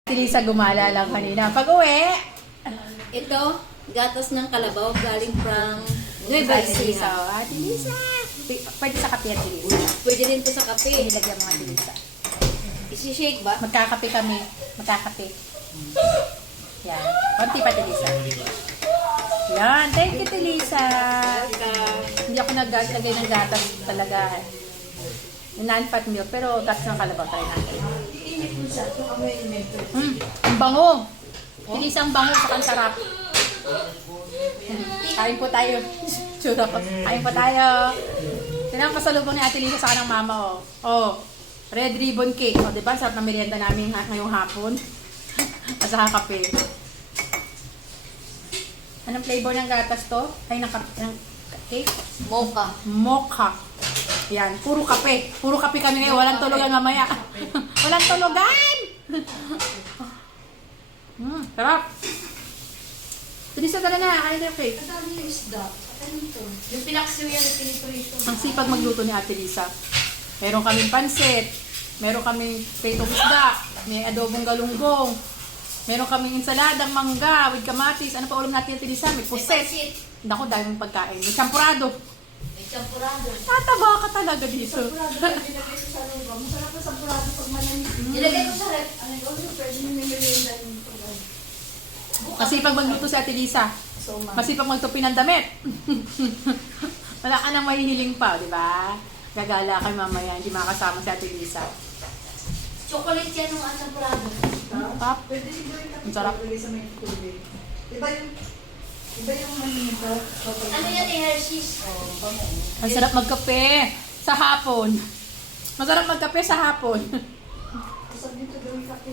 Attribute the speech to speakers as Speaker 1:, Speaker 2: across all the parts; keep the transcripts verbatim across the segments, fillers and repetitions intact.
Speaker 1: Si Lisa gumala lang kanina. Pag uwi,
Speaker 2: Ito, gatas ng kalabaw galing from
Speaker 1: Ate
Speaker 2: Nueva
Speaker 1: Lisa.
Speaker 2: Ecija.
Speaker 1: Ate Lisa. P- Pwede sa kape, Ate Lisa.
Speaker 2: Pwede rin to sa kape.
Speaker 1: Nilagyan mo, Ate Lisa.
Speaker 2: Isi-shake ba?
Speaker 1: Magkakape kami. Magkakape. Yan. Konti pa, Ate Lisa. Yan. Thank you, Ate Lisa. Hindi ako naglagay ng gatas talaga. Yung non-fat milk, pero gatas ng kalabaw. Try natin. Mm, ang bango. Bilis ang bango sa sarap. Kain po tayo. Tsura ko. Kain po tayo. Tinang pasalubong ni Ate Lisa sa kanang mama, oh. Oh, red ribbon cake. Oh, diba? Sarap na merienda namin ha- ngayong hapon. At saka kape. Anong flavor ng gatas to? Ay, ng, kap- ng cake?
Speaker 2: Mocha.
Speaker 1: Mocha. Yan, puro kape. Puro kape kami ngayon. Walang tulugan mamaya. Walang tulugan! mm, sarap. Tulisa ka na na. Kain tayo cake.
Speaker 2: Ang dami yung isda. Ano ito? Yung pinaksiw yan, yung pinito-ito.
Speaker 1: Ang sipag magluto ni Ate Lisa. Meron kaming pansit. Meron kaming pritong isda. May adobong galunggong. Meron kaming ensaladang mangga with kamatis. Ano pa ulam natin, Ate Lisa? May puset. Naku, dahil mong pagkain. May champurado.
Speaker 2: May champurado.
Speaker 1: Tataba ka talaga dito.
Speaker 2: Nilagay ko sa loob. Masarap na champurado pag malamig. Nilagay ko sa rep. Ano ko? Pwede nyo may merienda yung pagkain.
Speaker 1: Masipag magluto si Ate Lisa.
Speaker 2: So, ma.
Speaker 1: Masipag magtupi ng damit. Wala ka nang mahihiling pa, di ba? Gagala ka mamaya, hindi makasama si Ate Lisa.
Speaker 2: Chocolate yan ng champurado.
Speaker 1: Pap,
Speaker 3: Pwede siguro yung
Speaker 1: ang sarap.
Speaker 3: kapitulay sa may tubig. Iba yung, iba yung ano nito.
Speaker 2: Ano yan eh, Hershey's?
Speaker 3: Oh, paano?
Speaker 1: Ang sarap magkape sa hapon. Masarap magkape sa hapon.
Speaker 3: Sabi nito gawin kape.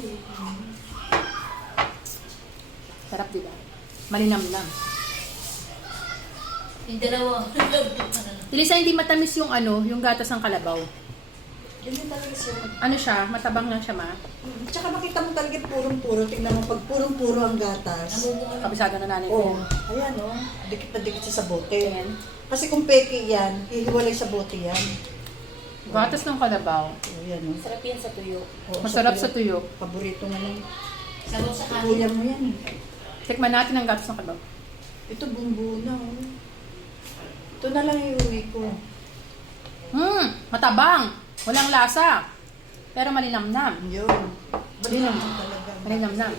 Speaker 1: Sarap, di ba? Malinamnam.
Speaker 2: Yung dalawa.
Speaker 1: Ate Lisa, hindi matamis yung ano, yung gatas ng kalabaw.
Speaker 3: Ganyan talaga siya.
Speaker 1: Ano siya? Matabang lang siya, ma?
Speaker 3: Mm, Tsaka makita mo talaga purong-puro. Tingnan mo, pag purong-puro ang gatas.
Speaker 1: Kabisado na nanin
Speaker 3: Oo.
Speaker 1: ko yan.
Speaker 3: Oh, ayan o. Oh. Dikit na dikit siya sa bote.
Speaker 1: Ayan.
Speaker 3: Kasi kung peke yan, hihiwalay sa bote yan.
Speaker 1: Gatas ng kalabaw.
Speaker 3: O, yan o.
Speaker 2: Sarap yan sa tuyo.
Speaker 3: Oh,
Speaker 1: Masarap sa tuyo.
Speaker 3: Paborito nga lang.
Speaker 2: Sabaw sa kanin.
Speaker 3: Kuya mo yan eh.
Speaker 1: Tikman natin ang gatas ng kalabaw.
Speaker 3: Ito bumbu na oh. Ito na lang iuwi ko.
Speaker 1: Hmm, matabang. Walang lasa. Pero malinamnam.
Speaker 3: Yun.
Speaker 1: Yun lang.
Speaker 3: Talaga.
Speaker 1: Malinamnam.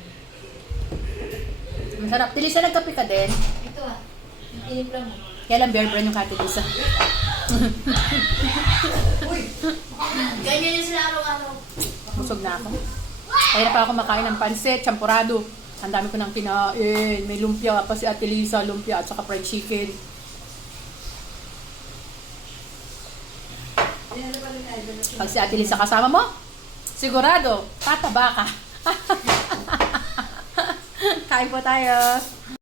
Speaker 1: Masarap. Ate Lisa, nagkape ka din.
Speaker 2: Ito ah. Yung tinimpla mo.
Speaker 1: Kaya lang bear brand yung Ate Lisa.
Speaker 3: Uy!
Speaker 2: Ganyan yung sila araw-araw.
Speaker 1: Busog na ako. Kaya pa ako makain ng pansit, champurado. Ang dami ko nang kinain. May lumpia pa si Ate Lisa, lumpia at saka fried chicken. Pag si Ate Lisa kasama mo, sigurado, tataba ka. Kain po tayo.